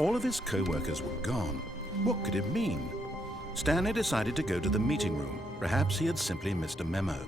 All of his co-workers were gone. What could it mean? Stanley decided to go to the meeting room. Perhaps he had simply missed a memo.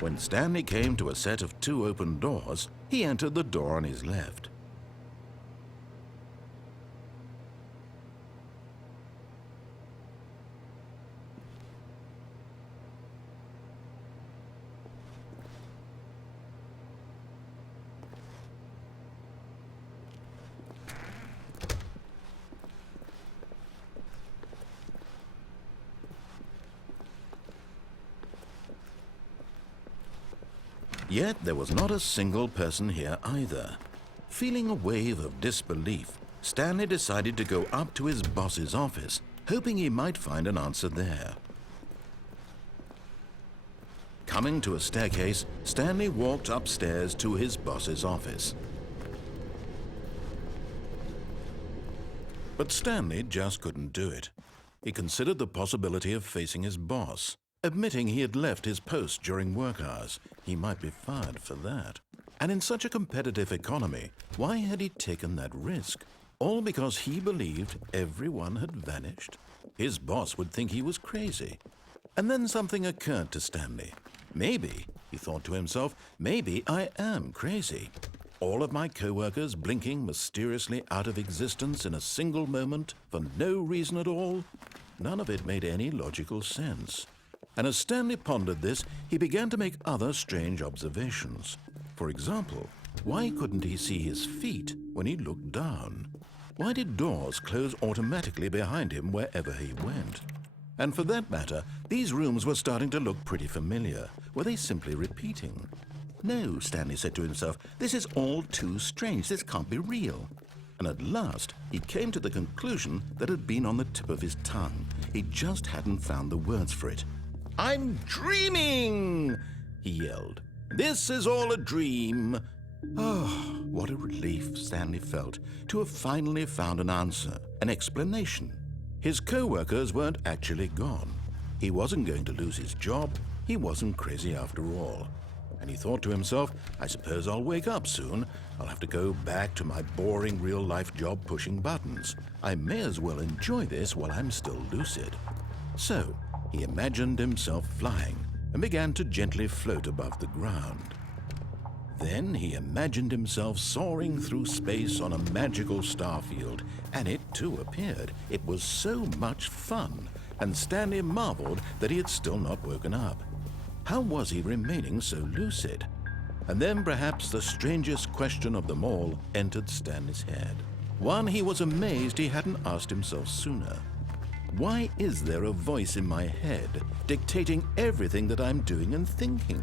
When Stanley came to a set of 2 open doors, he entered the door on his left. Yet there was not a single person here either. Feeling a wave of disbelief, Stanley decided to go up to his boss's office, hoping he might find an answer there. Coming to a staircase, Stanley walked upstairs to his boss's office. But Stanley just couldn't do it. He considered the possibility of facing his boss. Admitting he had left his post during work hours, he might be fired for that. And in such a competitive economy, why had he taken that risk? All because he believed everyone had vanished? His boss would think he was crazy. And then something occurred to Stanley. Maybe, he thought to himself, maybe I am crazy. All of my co-workers blinking mysteriously out of existence in a single moment for no reason at all? None of it made any logical sense. And as Stanley pondered this, he began to make other strange observations. For example, why couldn't he see his feet when he looked down? Why did doors close automatically behind him wherever he went? And for that matter, these rooms were starting to look pretty familiar. Were they simply repeating? No, Stanley said to himself, this is all too strange. This can't be real. And at last, he came to the conclusion that had been on the tip of his tongue. He just hadn't found the words for it. "I'm dreaming!" he yelled. "This is all a dream." Oh, what a relief Stanley felt to have finally found an answer, an explanation. His co-workers weren't actually gone. He wasn't going to lose his job. He wasn't crazy after all. And he thought to himself, I suppose I'll wake up soon. I'll have to go back to my boring real-life job pushing buttons. I may as well enjoy this while I'm still lucid. So, he imagined himself flying and began to gently float above the ground. Then he imagined himself soaring through space on a magical starfield, and it too appeared. It was so much fun, and Stanley marveled that he had still not woken up. How was he remaining so lucid? And then perhaps the strangest question of them all entered Stanley's head. One he was amazed he hadn't asked himself sooner. Why is there a voice in my head dictating everything that I'm doing and thinking?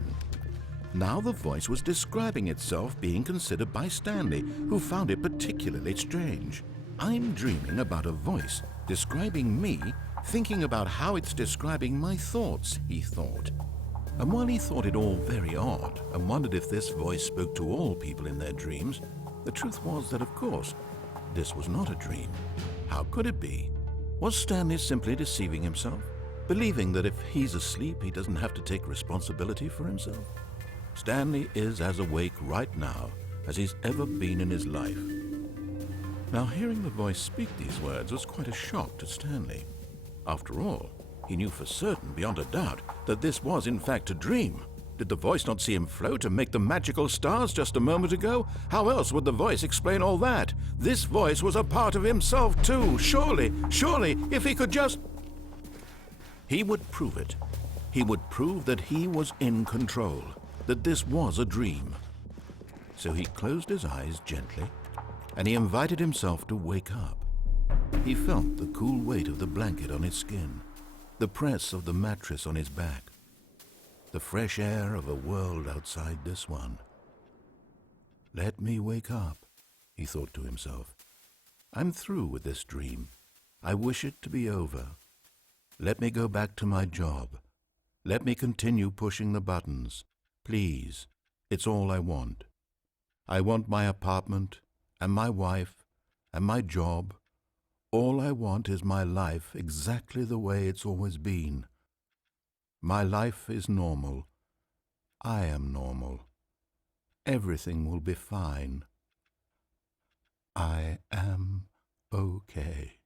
Now the voice was describing itself being considered by Stanley, who found it particularly strange. I'm dreaming about a voice describing me, thinking about how it's describing my thoughts, he thought. And while he thought it all very odd and wondered if this voice spoke to all people in their dreams, the truth was that, of course, this was not a dream. How could it be? Was Stanley simply deceiving himself, believing that if he's asleep, he doesn't have to take responsibility for himself? Stanley is as awake right now as he's ever been in his life. Now, hearing the voice speak these words was quite a shock to Stanley. After all, he knew for certain, beyond a doubt, that this was in fact a dream. Did the voice not see him float and make the magical stars just a moment ago? How else would the voice explain all that? This voice was a part of himself too. Surely, if he could just... He would prove it. He would prove that he was in control, that this was a dream. So he closed his eyes gently, and he invited himself to wake up. He felt the cool weight of the blanket on his skin, the press of the mattress on his back, the fresh air of a world outside this one. Let me wake up, he thought to himself. I'm through with this dream. I wish it to be over. Let me go back to my job. Let me continue pushing the buttons. Please, it's all I want. I want my apartment, and my wife, and my job. All I want is my life exactly the way it's always been. My life is normal. I am normal. Everything will be fine. I am okay.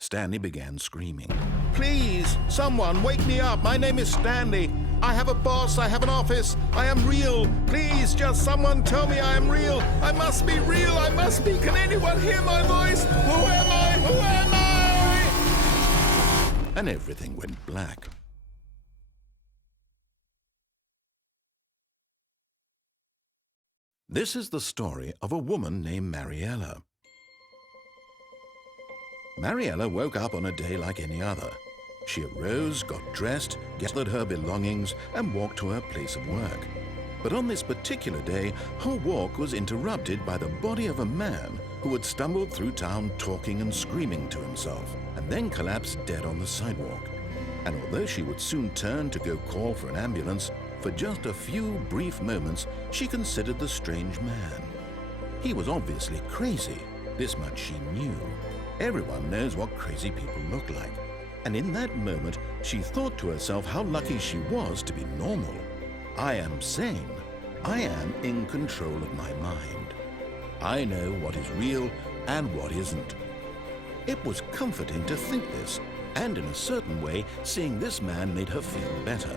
Stanley began screaming. Please, someone, wake me up. My name is Stanley. I have a boss. I have an office. I am real. Please, just someone tell me I am real. I must be real. I must be. Can anyone hear my voice? Who am I? Who am I? And everything went black. This is the story of a woman named Mariella. Mariella woke up on a day like any other. She arose, got dressed, gathered her belongings, and walked to her place of work. But on this particular day, her walk was interrupted by the body of a man who had stumbled through town talking and screaming to himself, and then collapsed dead on the sidewalk. And although she would soon turn to go call for an ambulance, for just a few brief moments she considered the strange man. He was obviously crazy. This much she knew. Everyone knows what crazy people look like. And in that moment, she thought to herself how lucky she was to be normal. I am sane. I am in control of my mind. I know what is real and what isn't. It was comforting to think this, and in a certain way, seeing this man made her feel better.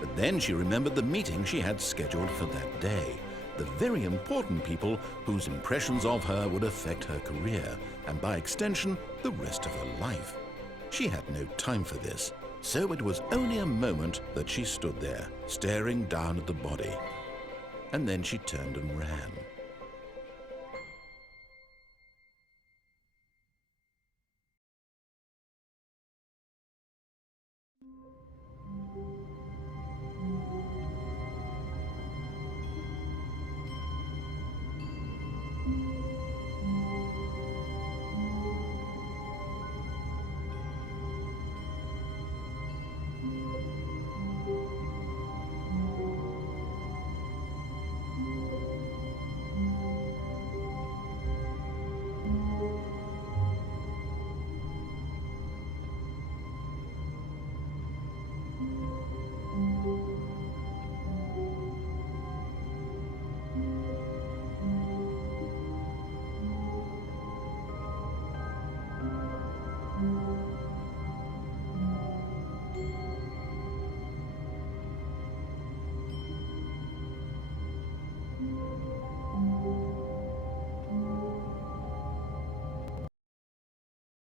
But then she remembered the meeting she had scheduled for that day. The very important people whose impressions of her would affect her career, and by extension, the rest of her life. She had no time for this, so it was only a moment that she stood there, staring down at the body. And then she turned and ran.